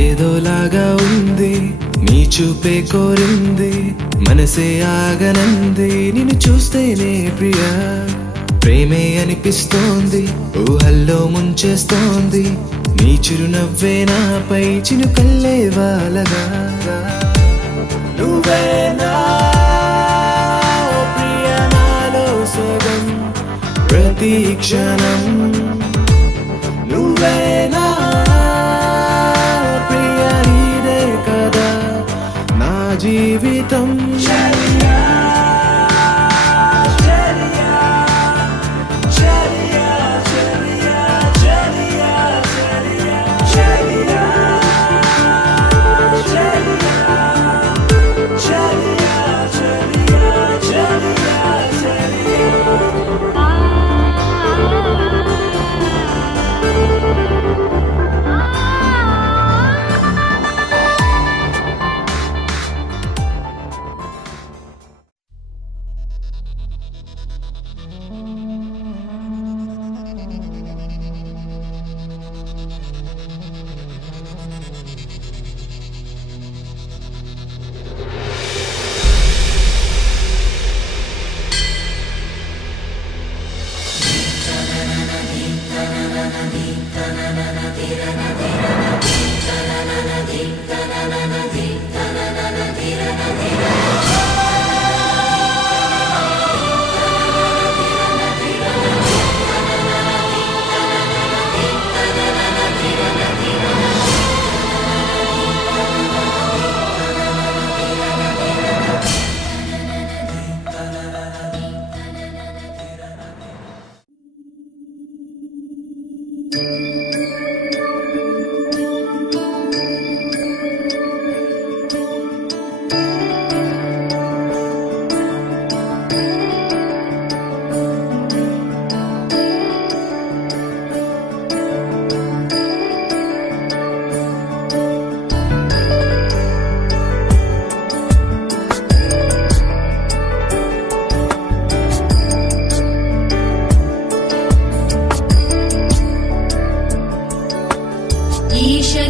ఏదోలాగా ఉంది నీ చూపే కోరింది మనసే ఆగనంది నిన్ను చూస్తేనే ప్రియా ప్రేమే అనిపిస్తోంది ఊహల్లో ముంచేస్తోంది నీ చిరునవ్వే నాపై చినుకల్లే వాలగా నువ్వేనా ప్రియా నాలో సగం ప్రతి క్షణం నువ్వేనా జీవితం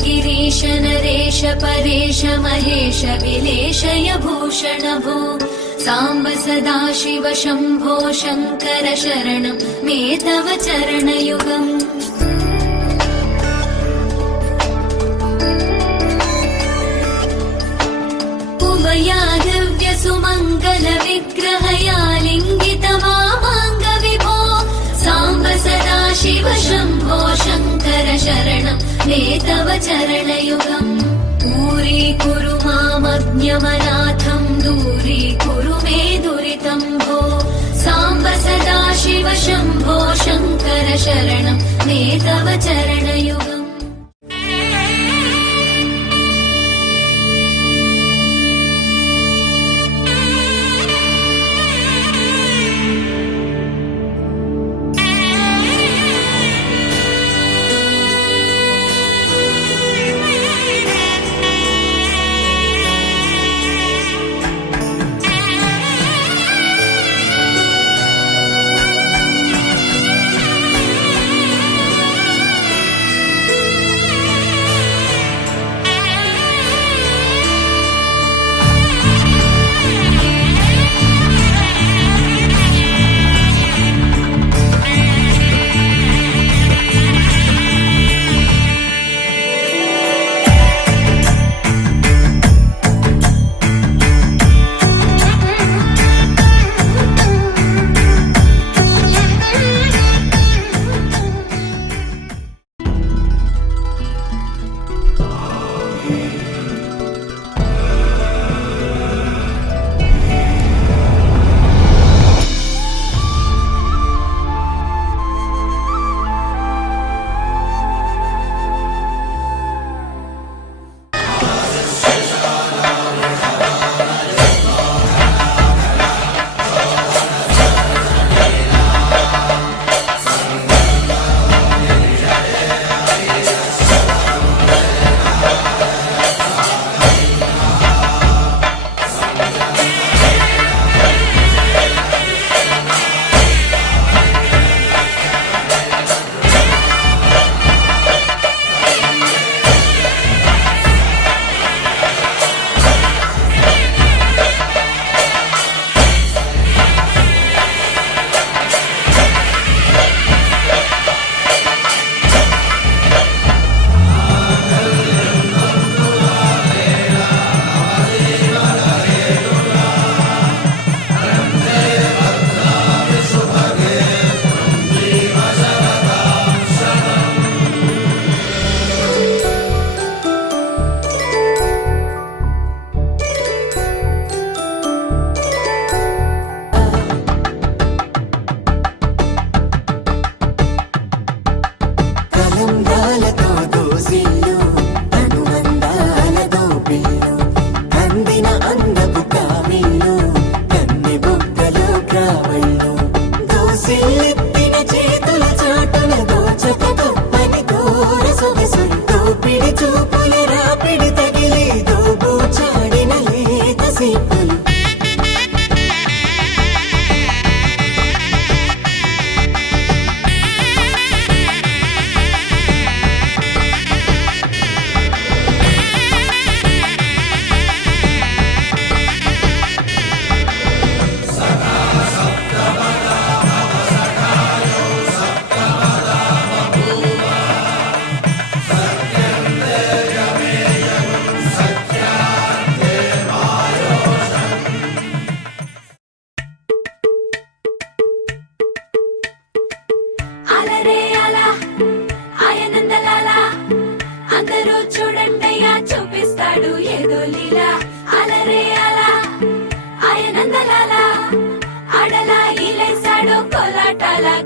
गिरीश नरेश परेश महेश विलेशय भूषण भो साम्ब सदाशिव शम्भो शङ्कर शरणं मे तव चरणयुगम् उमया दिव्य सुमङ्गल विग्रहया लिङ्गित वामाङ्ग विभो साम्ब सदाशिव शम्भो शङ्कर शरणं मे तव चरणयुगम् दूरीकुरु मामज्ञमनाथं दूरीकुरु मे दुरितं भो साम्ब सदाशिव शम्भो शङ्कर शरणं मे तव चरणयुगम्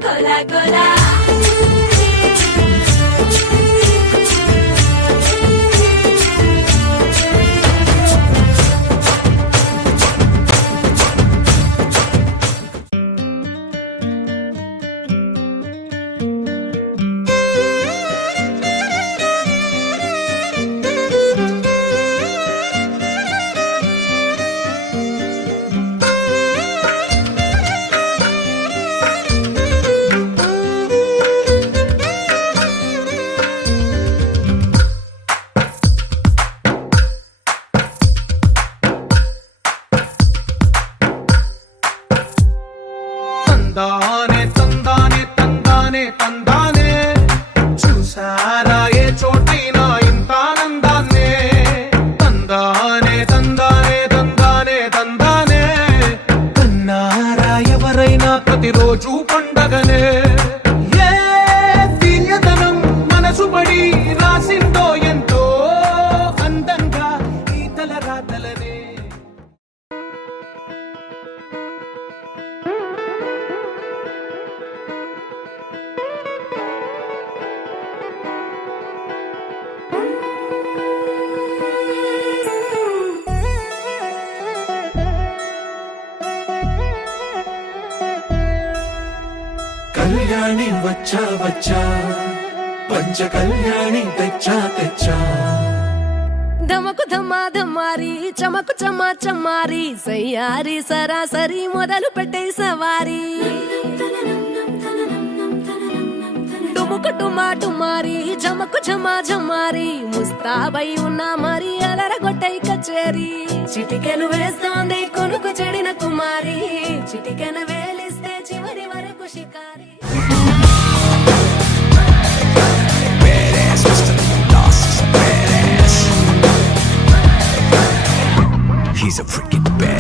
Gola, gola. తందానే తందానే తందానే తందానే చూసారా ఏ చోటైనా ఇంత ఆనందాన్నే తందానే తందానే తందానే తందానే కన్నారా ఎవరైనా ప్రతిరోజు పండగనే ఏ తీయదనం మనసు పడి రాసిందో ఎంతో అందంగా ఈ తలరాతలనే కళ్యాణి వచ్చా వచ్చా పంచ కళ్యాణి తెచ్చా తెచ్చా ధమకు ధమా ధమారి చమకు చమా చమారి సయ్యారి సరాసరి మొదలు పెట్టే సవారి డుముకు టుమా టుమారి చమకు ఝమా ఝమారి ముస్తాబై ఉన్నా మరి అలరగొట్టై కచేరి చిటికెను వేస్తోంది కొనుకు చెడిన కుమారి చిటికెను వేలిస్తే చివరి వరకు shikari He's a freaking bad